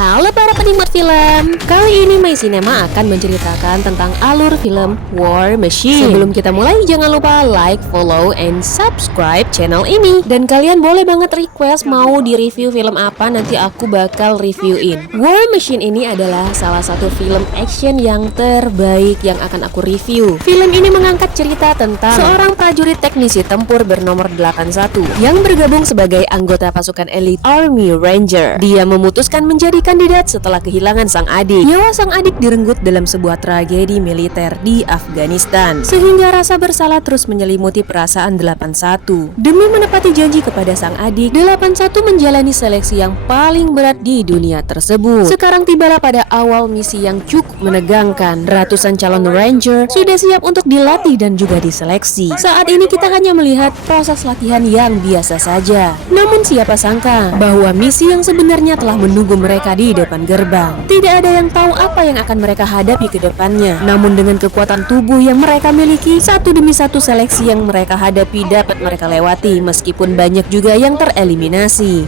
Halo para penikmat film. Kali ini My Cinema akan menceritakan tentang alur film War Machine. Sebelum kita mulai, jangan lupa like, follow, and subscribe channel ini. Dan kalian boleh banget request mau di review film apa, nanti aku bakal reviewin. War Machine ini adalah salah satu film action yang terbaik yang akan aku review. Film ini mengangkat cerita tentang seorang prajurit teknisi tempur bernomor 81 yang bergabung sebagai anggota pasukan elit Army Ranger. Dia memutuskan menjadi kandidat setelah kehilangan sang adik. Nyawa sang adik direnggut dalam sebuah tragedi militer di Afghanistan, sehingga rasa bersalah terus menyelimuti perasaan 81. Demi menepati janji kepada sang adik, 81 menjalani seleksi yang paling berat di dunia tersebut. Sekarang tibalah pada awal misi yang cukup menegangkan. Ratusan calon ranger sudah siap untuk dilatih dan juga diseleksi. Saat ini kita hanya melihat proses latihan yang biasa saja. Namun siapa sangka bahwa misi yang sebenarnya telah menunggu mereka di depan gerbang. Tidak ada yang tahu apa yang akan mereka hadapi ke depannya. Namun dengan kekuatan tubuh yang mereka miliki, satu demi satu seleksi yang mereka hadapi dapat mereka lewati, meskipun banyak juga yang tereliminasi.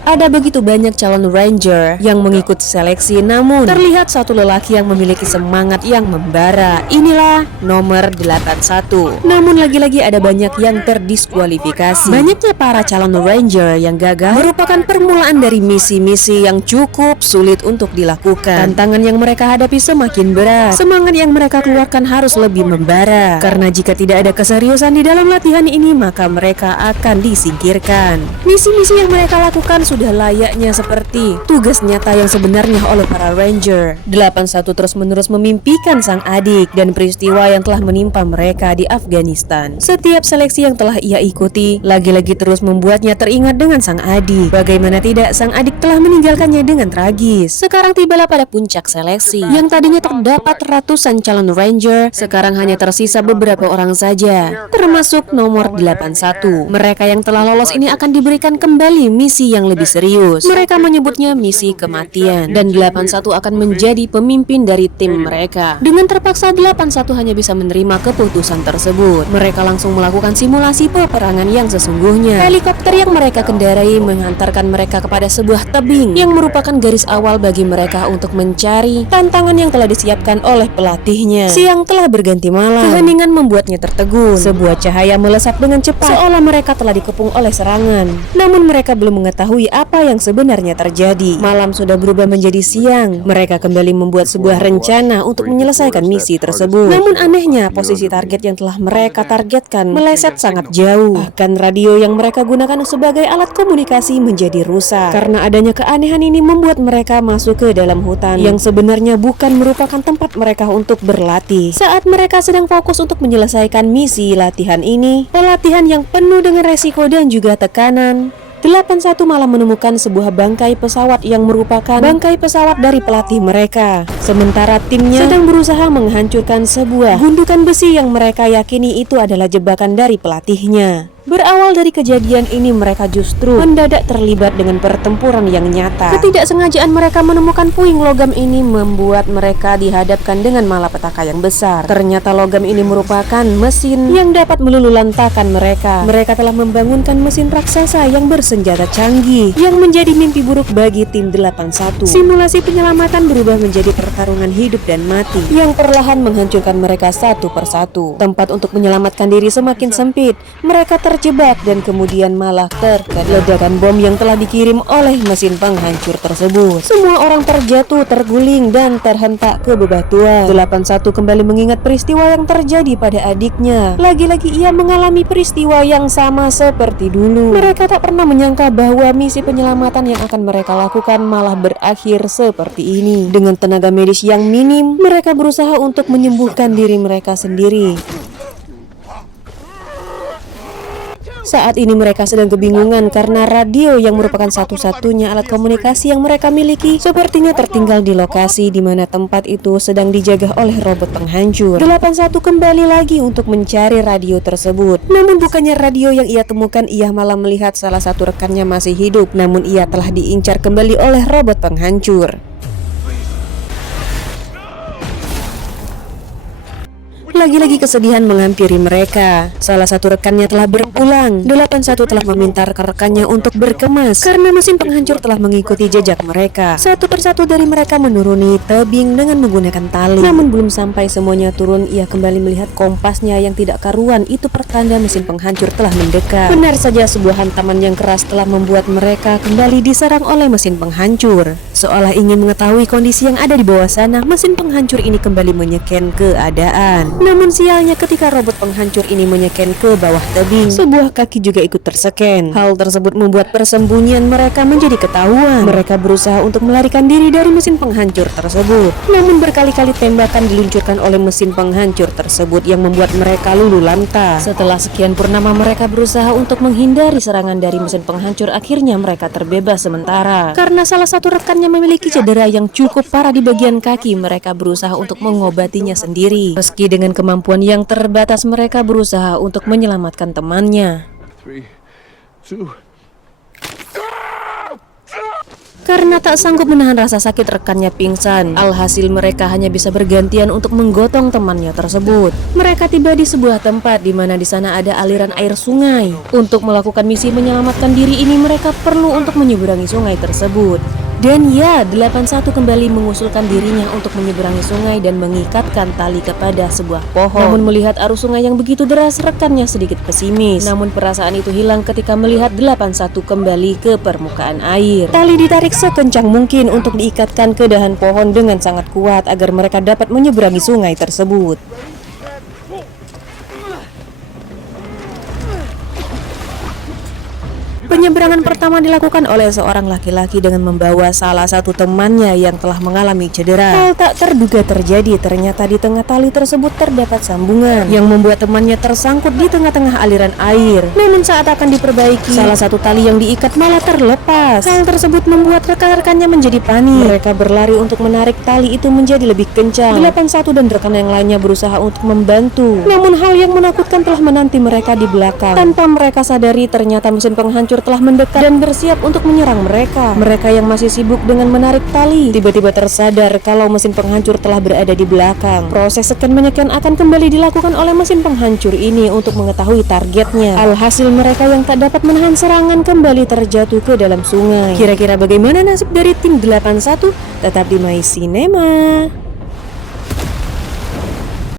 Ada begitu banyak calon ranger yang mengikuti seleksi, namun terlihat satu lelaki yang memiliki semangat yang membara. Inilah nomor 81. Namun lagi-lagi ada banyak yang terdiskualifikasi. Banyaknya para calon ranger yang gagal merupakan permulaan dari misi-misi yang cukup sulit untuk dilakukan. Tantangan yang mereka hadapi semakin berat. Semangat yang mereka keluarkan harus lebih membara. Karena jika tidak ada keseriusan di dalam latihan ini, maka mereka akan disingkirkan. Misi-misi yang mereka lakukan sudah layaknya seperti tugas nyata yang sebenarnya oleh para ranger. 81 terus-menerus memimpikan sang adik dan peristiwa yang telah menimpa mereka di Afghanistan. Setiap seleksi yang telah ia ikuti lagi-lagi terus membuatnya teringat dengan sang adik. Bagaimana tidak, sang adik telah meninggalkannya dengan tragis. Sekarang tibalah pada puncak seleksi. Yang tadinya terdapat ratusan calon ranger, sekarang hanya tersisa beberapa orang saja, termasuk nomor 81. Mereka yang telah lolos ini akan diberikan kembali misi yang lebih serius. Mereka menyebutnya misi kematian, dan 81 akan menjadi pemimpin dari tim mereka. Dengan terpaksa 81 hanya bisa menerima keputusan tersebut. Mereka langsung melakukan simulasi peperangan yang sesungguhnya. Helikopter yang mereka kendarai menghantarkan mereka kepada sebuah tebing yang merupakan garis awal bagi mereka untuk mencari tantangan yang telah disiapkan oleh pelatihnya. Siang telah berganti malam. Keheningan membuatnya tertegun. Sebuah cahaya melesat dengan cepat, seolah mereka telah dikepung oleh serangan. Namun mereka belum mengetahui apa yang sebenarnya terjadi. Malam sudah berubah menjadi siang. Mereka kembali membuat sebuah rencana untuk menyelesaikan misi tersebut. Namun anehnya, posisi target yang telah mereka targetkan meleset sangat jauh. Bahkan radio yang mereka gunakan sebagai alat komunikasi menjadi rusak. Karena adanya keanehan ini membuat mereka masuk ke dalam hutan yang sebenarnya bukan merupakan tempat mereka untuk berlatih. Saat mereka sedang fokus untuk menyelesaikan misi latihan ini, pelatihan yang penuh dengan resiko dan juga tekanan, 81 malah menemukan sebuah bangkai pesawat yang merupakan bangkai pesawat dari pelatih mereka. Sementara timnya sedang berusaha menghancurkan sebuah gundukan besi yang mereka yakini itu adalah jebakan dari pelatihnya. Berawal dari kejadian ini, mereka justru mendadak terlibat dengan pertempuran yang nyata. Ketidaksengajaan mereka menemukan puing logam ini membuat mereka dihadapkan dengan malapetaka yang besar. Ternyata logam ini merupakan mesin yang dapat meluluhlantakan mereka. Mereka telah membangunkan mesin raksasa yang bersenjata canggih, yang menjadi mimpi buruk bagi tim 81. Simulasi penyelamatan berubah menjadi pertarungan hidup dan mati yang perlahan menghancurkan mereka satu persatu. Tempat untuk menyelamatkan diri semakin sempit. Mereka terjebak dan kemudian malah terkena ledakan bom yang telah dikirim oleh mesin penghancur tersebut. Semua orang terjatuh, terguling, dan terhentak ke bebatuan. 81 kembali mengingat peristiwa yang terjadi pada adiknya. Lagi-lagi ia mengalami peristiwa yang sama seperti dulu. Mereka tak pernah menyangka bahwa misi penyelamatan yang akan mereka lakukan malah berakhir seperti ini. Dengan tenaga medis yang minim, mereka berusaha untuk menyembuhkan diri mereka sendiri. Saat ini mereka sedang kebingungan karena radio yang merupakan satu-satunya alat komunikasi yang mereka miliki sepertinya tertinggal di lokasi di mana tempat itu sedang dijaga oleh robot penghancur. 81 kembali lagi untuk mencari radio tersebut. Namun bukannya radio yang ia temukan, ia malah melihat salah satu rekannya masih hidup, namun ia telah diincar kembali oleh robot penghancur. Lagi-lagi kesedihan menghampiri mereka. Salah satu rekannya telah berpulang. 81 telah meminta rekan-rekannya untuk berkemas karena mesin penghancur telah mengikuti jejak mereka. Satu persatu dari mereka menuruni tebing dengan menggunakan tali. Namun belum sampai semuanya turun, ia kembali melihat kompasnya yang tidak karuan. Itu pertanda mesin penghancur telah mendekat. Benar saja, sebuah hantaman yang keras telah membuat mereka kembali diserang oleh mesin penghancur. Seolah ingin mengetahui kondisi yang ada di bawah sana, mesin penghancur ini kembali menyeken keadaan. Namun sialnya, ketika robot penghancur ini menyeken ke bawah tebing, sebuah kaki juga ikut terseken. Hal tersebut membuat persembunyian mereka menjadi ketahuan. Mereka berusaha untuk melarikan diri dari mesin penghancur tersebut. Namun berkali-kali tembakan diluncurkan oleh mesin penghancur tersebut yang membuat mereka luluh lantak. Setelah sekian purnama mereka berusaha untuk menghindari serangan dari mesin penghancur, akhirnya mereka terbebas sementara. Karena salah satu rekannya memiliki cedera yang cukup parah di bagian kaki, mereka berusaha untuk mengobatinya sendiri. Meski dengan kemampuan yang terbatas, mereka berusaha untuk menyelamatkan temannya. 3, 2. Karena tak sanggup menahan rasa sakit, rekannya pingsan. Alhasil mereka hanya bisa bergantian untuk menggotong temannya tersebut. Mereka tiba di sebuah tempat di mana di sana ada aliran air sungai. Untuk melakukan misi menyelamatkan diri ini, mereka perlu untuk menyeberangi sungai tersebut. Dan ya, 81 kembali mengusulkan dirinya untuk menyeberangi sungai dan mengikatkan tali kepada sebuah pohon. Namun melihat arus sungai yang begitu deras, rekannya sedikit pesimis. Namun perasaan itu hilang ketika melihat 81 kembali ke permukaan air. Tali ditarik sekencang mungkin untuk diikatkan ke dahan pohon dengan sangat kuat agar mereka dapat menyeberangi sungai tersebut. Penyeberangan pertama dilakukan oleh seorang laki-laki dengan membawa salah satu temannya yang telah mengalami cedera. Hal tak terduga terjadi, ternyata di tengah tali tersebut terdapat sambungan yang membuat temannya tersangkut di tengah-tengah aliran air. Namun saat akan diperbaiki, salah satu tali yang diikat malah terlepas. Hal tersebut membuat rekan-rekannya menjadi panik. Mereka berlari untuk menarik tali itu menjadi lebih kencang. 81 dan rekan yang lainnya berusaha untuk membantu. Namun hal yang menakutkan telah menanti mereka di belakang. Tanpa mereka sadari, ternyata mesin penghancur telah mendekat dan bersiap untuk menyerang mereka. Mereka yang masih sibuk dengan menarik tali tiba-tiba tersadar kalau mesin penghancur telah berada di belakang. Proses scan menyeken akan kembali dilakukan oleh mesin penghancur ini untuk mengetahui targetnya. Alhasil mereka yang tak dapat menahan serangan kembali terjatuh ke dalam sungai. Kira-kira bagaimana nasib dari tim 81? Tetap di My Cinema.